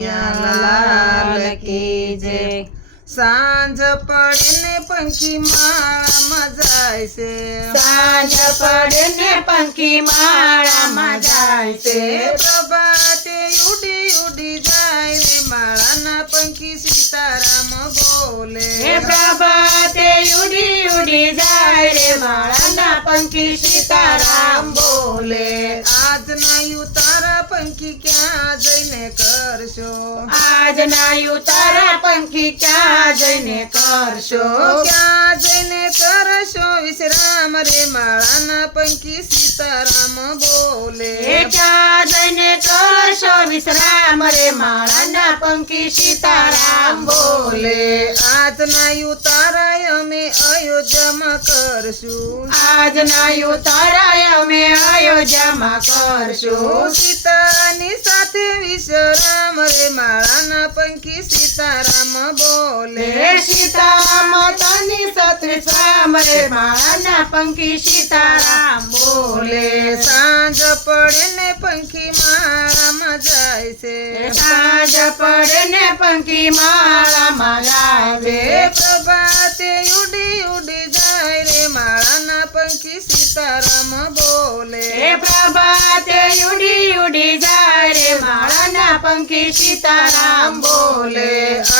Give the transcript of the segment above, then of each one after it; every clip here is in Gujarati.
લાલ કી જય। સાંજ પડે ને પંખી માળામાં જાય છે, સાંજ પડે ને પંખી માળામાં જાય છે। પ્રભાતે ઉડી ઉડી જાય રે માળાના પંખી સીતારામ બોલે, પ્રભાતે ઉડી ઉડી જાય રે માળાના પંખી સીતારામ બોલે। આજના યુતારા પંખી ક્યાં જઈને કરશો, આજના યુતારા પંખી ક્યાં જઈને કરશો, ક્યાં જઈને કરશો વિશ્રામ રે માળાના પંખી સીતારામ બોલે, ક્યાં જઈને કરશો વિશ્રામ રે માળાના પંખી સીતારામ બોલે। આજના યુતારા અમે અયોધ્યામાં કરશું, આજના યુતારા અમે અયોધ્યામાં કરશું, સીતાની સાથે વિશ્રામ રે માળાના પંખી સીતારામ બોલે, સીતા માતાની સાથે શ્રામ રે માળાના પંખી સીતારામ બોલે। સાંજ પડે ને પંખી માળામાં જાય છે, સાંજ પડે ને પંખી માળામાં રે જાય પ્રભાતે ઉડી ઉડી જાય રે માળાના પંખી સીતારામ બોલે, પ્રભાતે ઉડી ઉડી જાય રે માળાના પંખી સીતારામ બોલે।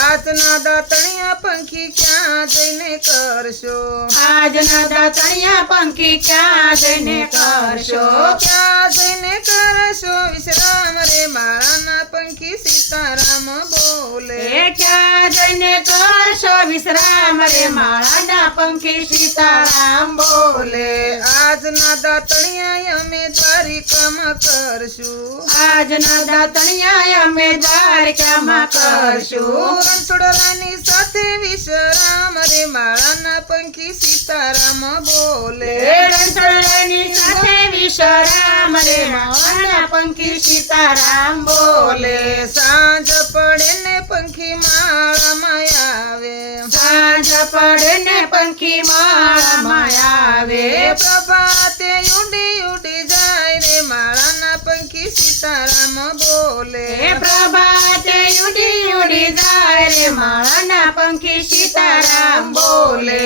આજના દાતણિયા પંખી ક્યાં જઈને કરશો, આજના દાતણિયા પંખી ક્યાં જઈને કરશો, ક્યાં જઈને કરશો વિશ્રામ રે માળાના પંખી સીતારામ બોલે, ક્યાં જઈને કરશો વિશ્રામ રે માળાના પંખી સીતારામ બોલે। આજના દાતણિયા અમે દ્વારિકામાં કરશું, આજના દાતણિયા અમે દ્વારકામાં કરશું, રણછોડરાની સાથે વિશ્રામ રે માળાના પંખી સીતારામ બોલે, રણછોડરાની સાથે વિશ્રામ રે માળાના પંખી સીતારામ બોલે। સાંજ પડે ને પંખી માળામાં આવે, સાંજ પડે ને પંખી માળામાં આવે, પ્રભાતે ઉડી ઉડી જાય રે માળાના પંખી સીતારામ બોલે, પ્રભાતે ઉડી ઉડી જાય રે માળાના પંખી સીતારામ બોલે।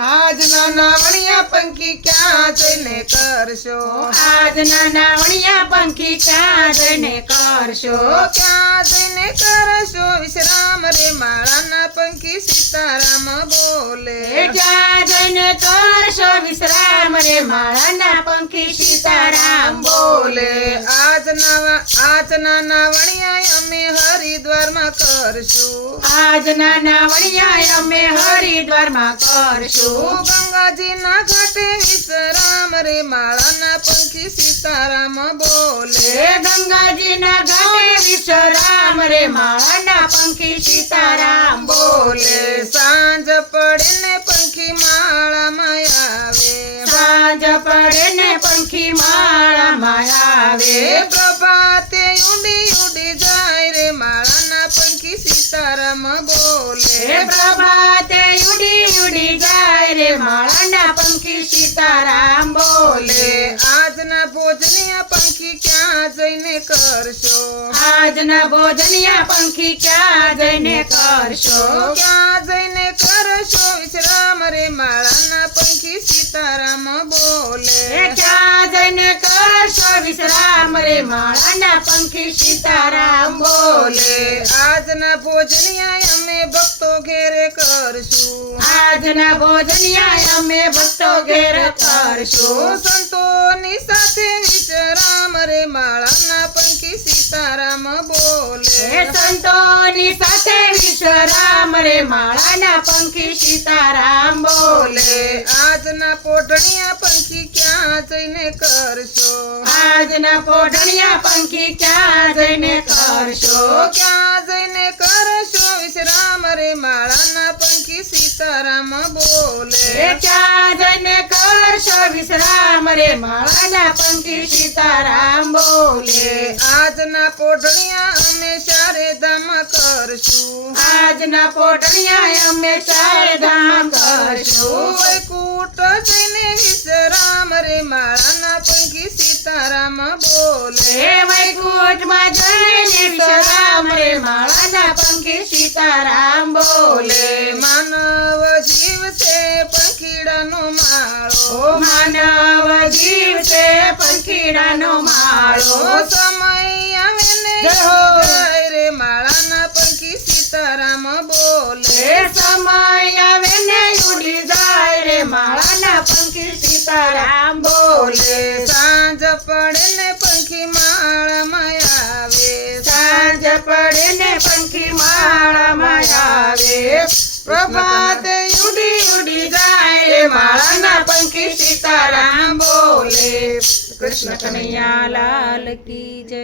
આજના નાવણિયા પંખી ક્યાં જઈને કરશો, આજના નાવણિયા પંખી ક્યાં જઈને કરશો, ક્યાં જઈને કરશો વિશ્રામ રે માળાના પંખી સીતારામ બોલે, ક્યાં જઈને કરશો વિશ્રામ રે માળાના પંખી સીતારામ બોલે। આજના નાવણિયા અમે હરિદ્વારમાં કરશું, આજના નાવણિયા અમે હરિદ્વારમાં કરશું, ગંગાજીના ઘાટે વિશ્રામ રે માળાના પંખી સીતારામ બોલે, ગંગાજીના ઘાટે વિશ્રામ રે માળાના પંખી સીતારામ બોલે। સાંજ પડે ને પંખી માળામાં આવે, સાંજ પડે ને પંખી માળામાં આવે, પ્રભાતે ઉડી ઉડી જાય રે માળાના પંખી સીતારામ બોલે, પ્રભાતે ઉડી ઉડી જાય રે માળાના પંખી સીતારામ બોલે। આજના ભોજનિયા પંખી ક્યાં જઈને કરશો, આજના ભોજનિયા પંખી ક્યાં જઈને કરશો, ક્યાં જઈને કરશો વિશ્રામ રે માળાના પંખી સીતારામ બોલે, ક્યાં જઈને કરશો વિશ્રામ રે માળાના પંખી સીતારામ બોલે। આજના ભોજનિયા અમે ભક્તો ઘેરે કરશું, આજના ભોજનિયા અમે ભક્તો ઘેર કરશું, સંતોની સાથે વિશ્રામ રે માળાના પંખી સીતારામ બોલે, સંતોની સાથે વિશ્રામ રે માળાના પંખી સીતારામ બોલે। આજના પોઢણિયા પંખી ક્યાં જઈને કરશો, આજના પોઢણિયા પંખી ક્યાં જઈને કરશો, ક્યાં જઈને કરશો વિશ્રામ રે માળાના પંખી સીતારામ બોલે, ક્યાં જઈને કરશો લેશો વિશ્રામ રે માળાના પંખી સીતારામ બોલે આજના પોઢણિયા અમે ચારે ધામ કરશું આજના પોટણિયા અમે ચારે ધામ કરશું વૈકુંઠ જઈને વિશ્રામ રે માળાના પંખી સીતારામ બોલે હે વૈકુંઠમાં જઈને વિશ્રામ રે માળાના પંખી સીતારામ બોલે માનવ જીવ છે પંખીડાનો માળો ઓ માનવ જીવ છે પંખીડાનો માળો સમય આવે ને જય હો. જાય રે માળાના પંખી સીતારામ બોલે એ સમય આવે ને ઉડી જાય રે માળાના પંખી સીતારામ બોલે સાંજ પડે ને પંખી માળામાં આવે સાંજ પડે ને પંખી માળામાં આવે પ્રભાતે ઉડી ઉડી જાય રે માળાના પંખી સીતારામ બોલે કૃષ્ણ કનૈયા લાલ કી જય